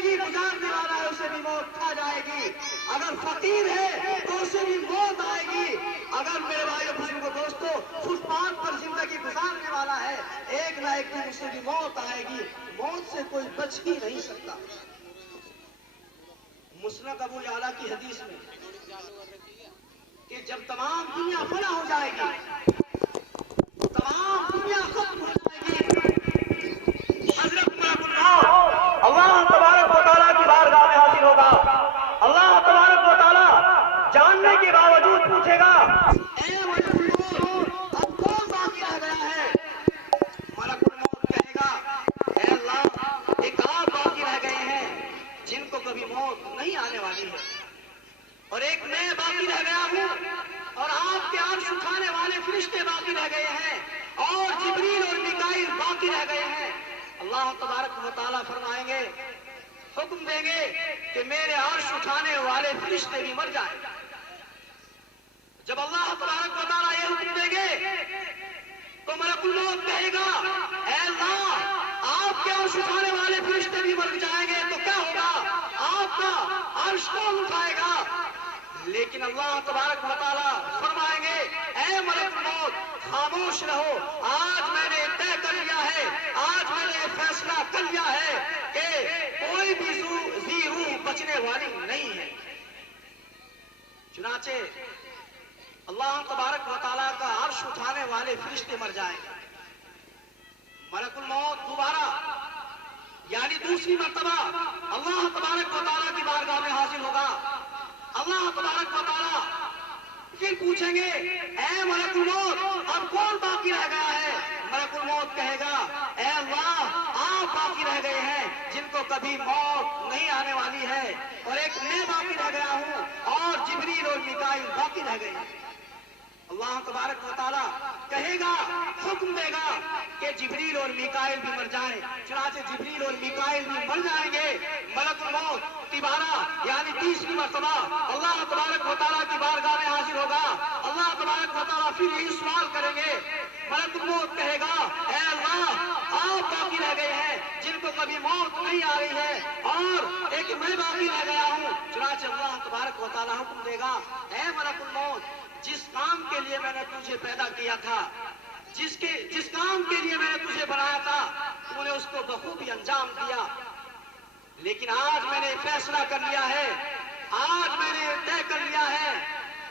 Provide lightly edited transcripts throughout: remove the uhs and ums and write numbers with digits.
زندگی گزارنے والا ہے اسے بھی موت کھا جائے گی، اگر فقیر ہے تو اسے بھی موت آئے گی، اگر میرے بھائیو بزرگوں دوستو فٹ پاتھ پر زندگی گزارنے والا ہے ایک نہ ایک دن اسے بھی موت آئے گی، موت سے کوئی بچ ہی نہیں سکتا۔ مسند ابو یعلا کی حدیث میں کہ جب تمام دنیا فنا ہو جائے گی، تمام دنیا ختم ہو جائے گی، حضرت ملک الموت اللہ تبارک و تعالیٰ کی بارگاہ میں حاضر ہوگا، اللہ تبارک و تعالیٰ جاننے کے باوجود پوچھے گا اے ملک الموت اب کون باقی رہ گیا ہے؟ ملک الموت کہے گا اے اللہ ایک آپ باقی رہ گئے ہیں جن کو کبھی موت نہیں آنے والی ہے، اور ایک میں باقی رہ گیا ہوں، اور آپ کے عرش اٹھانے والے فرشتے باقی رہ گئے ہیں، اور جبریل اور میکائیل باقی رہ گئے ہیں۔ اللہ تبارک و تعالیٰ فرمائیں گے، حکم دیں گے کہ میرے عرش اٹھانے والے فرشتے بھی مر جائیں۔ جب اللہ تبارک و تعالیٰ یہ حکم دیں گے تو ملک الموت کہے گا اے اللہ آپ کے عرش اٹھانے والے فرشتے بھی مر جائیں گے تو کیا ہوگا؟ آپ کا عرش کون اٹھائے گا؟ لیکن اللہ تبارک و تعالیٰ فرمائیں گے اے ملک الموت خاموش رہو، آج میں نے طے کر لیا ہے، آج میں نے فیصلہ کر لیا ہے کہ کوئی بھی ذی روح بچنے والی نہیں ہے۔ چنانچہ اللہ تبارک و تعالیٰ کا عرش اٹھانے والے فرشتے مر جائیں گے، ملک الموت دوبارہ یعنی دوسری مرتبہ اللہ تبارک و تعالیٰ کی بارگاہ میں حاضر ہوگا، اللہ تبارک و تعالیٰ پھر پوچھیں گے اے ملک الموت اب کون باقی رہ گیا ہے؟ ملک الموت کہے گا اے اللہ آپ باقی رہ گئے ہیں جن کو کبھی موت نہیں آنے والی ہے، اور ایک میں باقی رہ گیا ہوں، اور جبریل اور میکائیل باقی رہ گئے ہیں۔ اللہ تبارک و تعالیٰ کہے گا، حکم دے گا کہ جبریل اور میکائیل بھی مر جائیں، چنانچہ جبریل اور میکائیل بھی مر جائیں گے۔ ملک الموت دوبارہ یعنی تیسری مرتبہ اللہ تبارک و تعالیٰ کی بارگاہ میں حاضر ہوگا، اللہ تبارک و تعالیٰ پھر یہی سوال کریں گے، ملک الموت کہے گا اے اللہ آپ باقی رہ گئے ہیں جن کو کبھی موت نہیں آ رہی ہے، اور ایک میں باقی رہ گیا ہوں، چنانچہ اللہ تبارک و تعالیٰ حکم دے گا اے ملک الموت جس کام کے لیے میں نے تجھے پیدا کیا تھا، جس کام کے لیے میں نے تجھے بنایا تھا تو نے اس کو بخوبی انجام دیا، لیکن آج میں نے فیصلہ کر لیا ہے، آج میں نے طے کر لیا ہے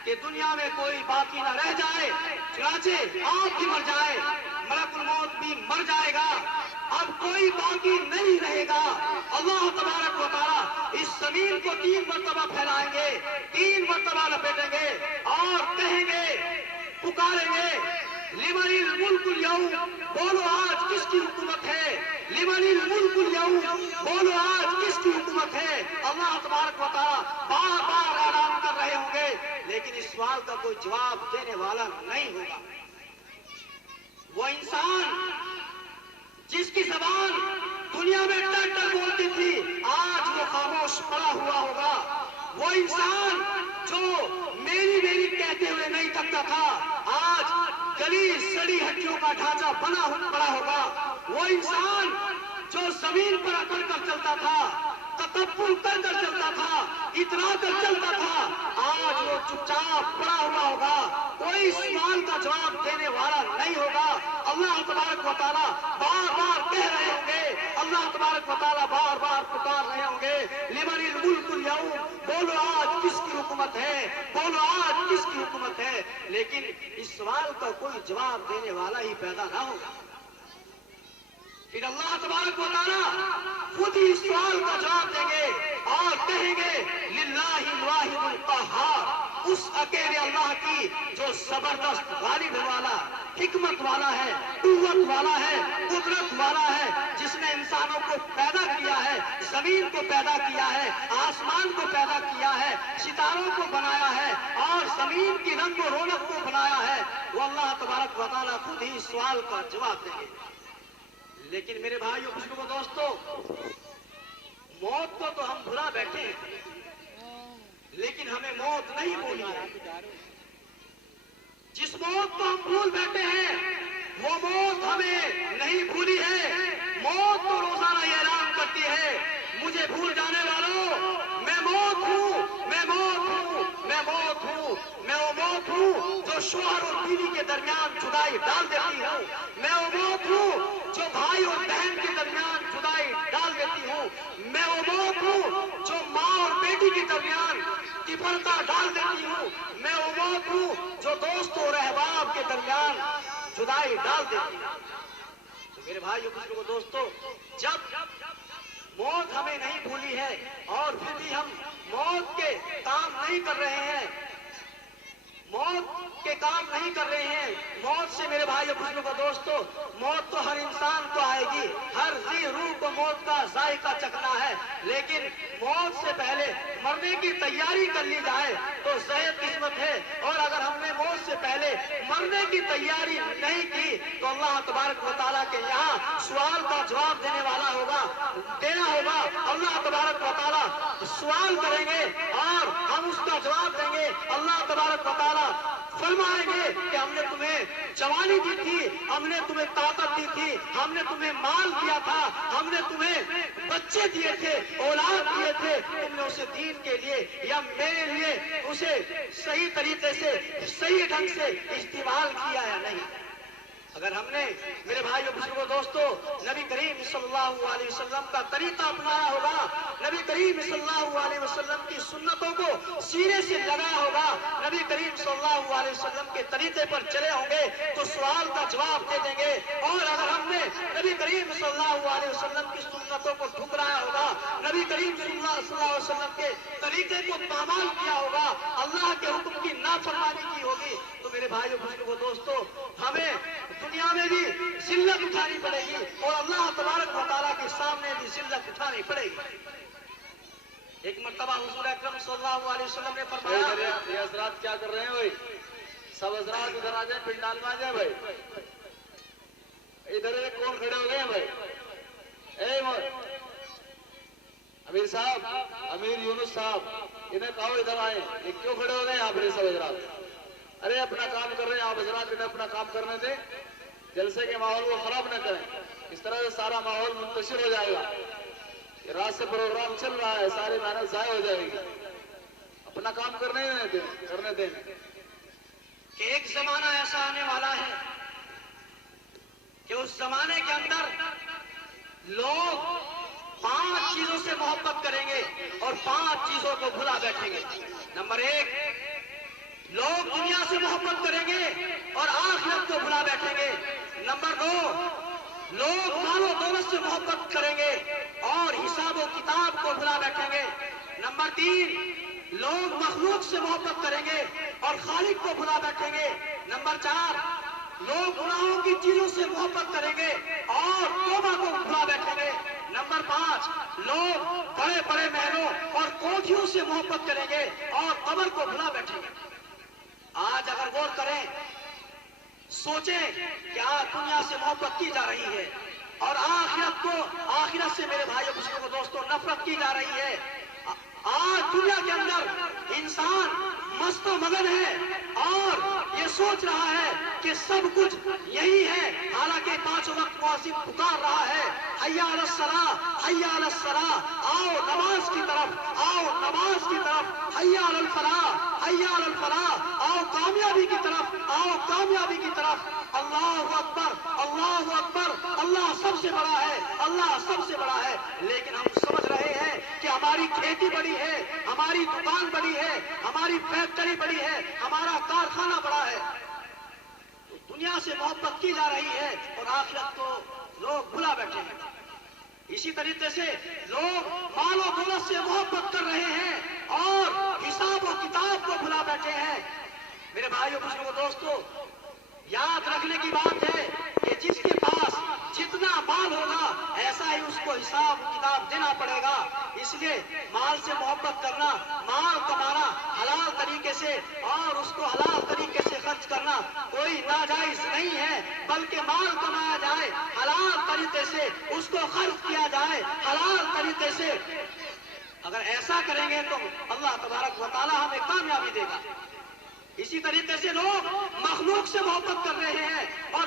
کہ دنیا میں کوئی باقی نہ رہ جائے، چنانچہ آپ بھی مر جائے، ملک الموت بھی مر جائے گا، اب کوئی باقی نہیں رہے گا۔ اللہ تبارک و تعالیٰ اس زمین کو 3 مرتبہ پھیلائیں گے، 3 مرتبہ لپیٹیں گے اور کہیں گے، پکاریں گے لمن الملک اليوم، بولو آج کس کی حکومت ہے؟ لمن الملک اليوم، بولو آج کس کی حکومت ہے؟ اللہ تبارک و تعالیٰ بار بار اعلان کر رہے ہوں گے، لیکن اس سوال کا کوئی جواب دینے والا نہیں ہوگا۔ وہ انسان جس کی زبان دنیا میں ٹر ٹر بولتی تھی آج وہ خاموش پڑا ہوا ہوگا، وہ انسان جو میری میری کہتے ہوئے نہیں تھکتا تھا آج گلی سڑی ہڈیوں کا ڈھانچہ بنا پڑا ہوگا، وہ انسان جو زمین پر اکڑ کر چلتا تھا، تکبر کر کر چلتا تھا، اترا کر چلتا تھا، آج وہ چپ چاپ پڑا ہوا ہوگا، کوئی سوال کا جواب دینے والا نہیں ہوگا۔ اللہ تبارک و تعالیٰ بار بار کہہ رہے ہوں گے، اللہ تبارک و تعالیٰ بار بار پکار رہے ہوں گے لمن الملک اليوم، بولو آج کس کی حکومت ہے، بولو آج کس کی حکومت ہے، لیکن اس سوال کا کوئی جواب دینے والا ہی پیدا نہ ہوگا۔ پھر اللہ تبارک و تعالیٰ خود ہی اس سوال کا جواب دیں گے اور کہیں گے للہ الواحد القہار، اس اکیلے اللہ کی جو زبردست غالب والا، حکمت والا ہے، قوت والا ہے، قدرت والا ہے، جس نے انسانوں کو پیدا کیا ہے، زمین کو پیدا کیا ہے، آسمان کو پیدا کیا ہے، ستاروں کو بنایا ہے اور زمین کی رنگ و رونق کو بنایا ہے، وہ اللہ تبارک و تعالیٰ خود ہی اس سوال کا جواب دیں گے۔ لیکن میرے بھائیو بزرگوں دوستو، موت کو تو ہم بھلا بیٹھے ہیں، لیکن ہمیں موت نہیں بھولی ہے۔ جس موت کو ہم بھول بیٹھے ہیں وہ موت ہمیں نہیں بھولی ہے۔ موت تو روزانہ یہ اعلان کرتی ہے مجھے بھول جانے والوں، میں موت ہوں، میں موت ہوں، میں موت ہوں، میں وہ موت ہوں جو شوہر اور بیوی کے درمیان جدائی ڈال دیتی ہوں، میں وہ موت ہوں جو بھائی اور بہن کے درمیان جدائی ڈال دیتی ہوں، میں وہ موت ہوں جو ماں اور بیٹی کے درمیان تفرقہ ڈال دیتی ہوں، میں وہ موت ہوں جو دوست اور احباب کے درمیان جدائی ڈال دیتی ہوں۔ تو میرے بھائیو بزرگوں دوستو، جب موت ہمیں نہیں بھولی ہے اور پھر بھی ہم موت کے کام نہیں کر رہے ہیں، موت کے کام نہیں کر رہے ہیں، موت سے میرے بھائیو بزرگوں دوستو، موت تو ہر انسان کو آئے گی، ہر ذی روح کو موت کا ذائقہ چکھنا ہے، لیکن موت سے پہلے مرنے کی تیاری کر لی جائے تو صحت قسمت ہے، اور اگر ہم نے موت سے پہلے مرنے کی تیاری نہیں کی تو اللہ تبارک و تعالیٰ کے یہاں سوال کا جواب دینا ہوگا، اللہ تبارک و تعالیٰ سوال کریں گے اور ہم اس کا جواب دیں گے۔ اللہ تبارک و تعالیٰ فرمائیں گے کہ ہم نے تمہیں جوانی دی تھی، ہم نے تمہیں طاقت دی تھی، ہم نے تمہیں مال دیا تھا، ہم نے تمہیں بچے دیے تھے، اولاد دیے تھے، تم نے اسے دین کے لیے یا میرے لیے اسے صحیح طریقے سے، صحیح ڈھنگ سے استعمال کیا یا نہیں؟ اگر ہم نے میرے بھائیو بزرگوں دوستو نبی کریم صلی اللہ علیہ وسلم کا طریقہ اپنایا ہوگا، نبی کریم صلی اللہ علیہ وسلم کی سنتوں کو سینے سے لگایا ہوگا، نبی کریم صلی اللہ علیہ وسلم کے طریقے پر چلے ہوں گے تو سوال کا جواب دے دیں گے، اور اگر ہم نے نبی کریم صلی اللہ علیہ وسلم کی سنتوں کو ٹھکرایا ہوگا، نبی کریم صلی اللہ علیہ وسلم کے طریقے کو پامال کیا ہوگا، اللہ کے حکم کی نافرمانی کی ہوگی، تو میرے بھائیو بزرگوں دوستو ہمیں دنیا میں بھی ذلت اٹھانی پڑے گی اور اللہ تبارک و تعالیٰ کے سامنے بھی ذلت اٹھانی پڑے گی۔ ایک مرتبہ حضور اکرم صلی اللہ علیہ وسلم نے فرمایا، یہ حضرات کیا کر رہے ہیں بھائی؟ سب حضرات ادھر آ جائیں، پنڈال میں آ جائیں بھائی۔ ادھر ایک کون کھڑے ہو گئے ہیں بھائی؟ امیر صاحب، امیر یونس صاحب، انہیں کہو ادھر آئیں۔ یہ کیوں کھڑے ہو گئے ہیں آپ سب حضرات؟ ارے اپنا کام کر رہے ہیں آپ حضرات، انہیں اپنا کام کرنے دیں، جلسے کے ماحول کو خراب نہ کریں، اس طرح سے سارا ماحول منتشر ہو جائے گا۔ یہ رات سے پروگرام چل رہا ہے، ساری محنت ضائع ہو جائے گی، اپنا کام کرنے دیں۔ کہ ایک زمانہ ایسا آنے والا ہے کہ اس زمانے کے اندر لوگ 5 چیزوں سے محبت کریں گے اور 5 چیزوں کو بھلا بیٹھیں گے۔ نمبر 1، لوگ دنیا سے محبت کریں گے اور آخرت کو بھلا بیٹھیں گے۔ نمبر 2، لوگ مال و دولت سے محبت کریں گے اور حساب و کتاب کو بھلا بیٹھیں گے۔ نمبر 3، لوگ مخلوق سے محبت کریں گے اور خالق کو بھلا بیٹھیں گے۔ نمبر 4، لوگ گناہوں کی چیزوں سے محبت کریں گے اور توبہ کو بھلا بیٹھیں گے۔ نمبر 5، لوگ بڑے بڑے محلوں اور کوٹھیوں سے محبت کریں گے اور قبر کو بھلا بیٹھیں گے۔ آج اگر غور کریں، سوچیں کہ آج دنیا سے محبت کی جا رہی ہے اور آخرت سے میرے بھائیو بزرگوں دوستوں نفرت کی جا رہی ہے۔ آج دنیا کے اندر انسان مست و مگن ہے اور یہ سوچ رہا ہے کہ سب کچھ یہی ہے، حالانکہ 5 وقت مؤذن پکار رہا ہے، حی علی الصلاۃ، حی علی الصلاۃ، آؤ نماز کی طرف، آؤ نماز کی طرف، حی علی الفلاح، حی علی الفلاح، آؤ کامیابی کی طرف، آؤ کامیابی کی طرف۔ اللہ اکبر، اللہ اکبر، اللہ سب سے بڑا ہے، اللہ سب سے بڑا ہے، لیکن ہم سمجھ رہے ہیں کہ ہماری کھیتی بڑی ہے، ہماری دکان بڑی ہے، ہماری فیکٹری بڑی ہے، ہمارا کارخانہ بڑا ہے۔ دنیا سے محبت کی جا رہی ہے اور آخرت کو لوگ بھلا بیٹھے ہیں۔ اسی طریقے سے لوگ مال و دولت سے محبت کر رہے ہیں اور حساب و کتاب کو بھلا بیٹھے ہیں۔ میرے بھائیو بزرگوں دوستو، یاد رکھنے کی بات ہے کہ جس کے پاس جتنا مال ہوگا ایسا ہی اس کو حساب کتاب دینا پڑے گا۔ اس لیے مال سے محبت کرنا، مال کمانا حلال طریقے سے اور اس کو حلال طریقے سے خرچ کرنا کوئی ناجائز نہیں ہے، بلکہ مال کمایا جائے حلال طریقے سے، اس کو خرچ کیا جائے حلال طریقے سے۔ اگر ایسا کریں گے تو اللہ تبارک و تعالی ہمیں کامیابی دے گا۔ اسی طریقے سے لوگ مخلوق سے محبت کر رہے ہیں اور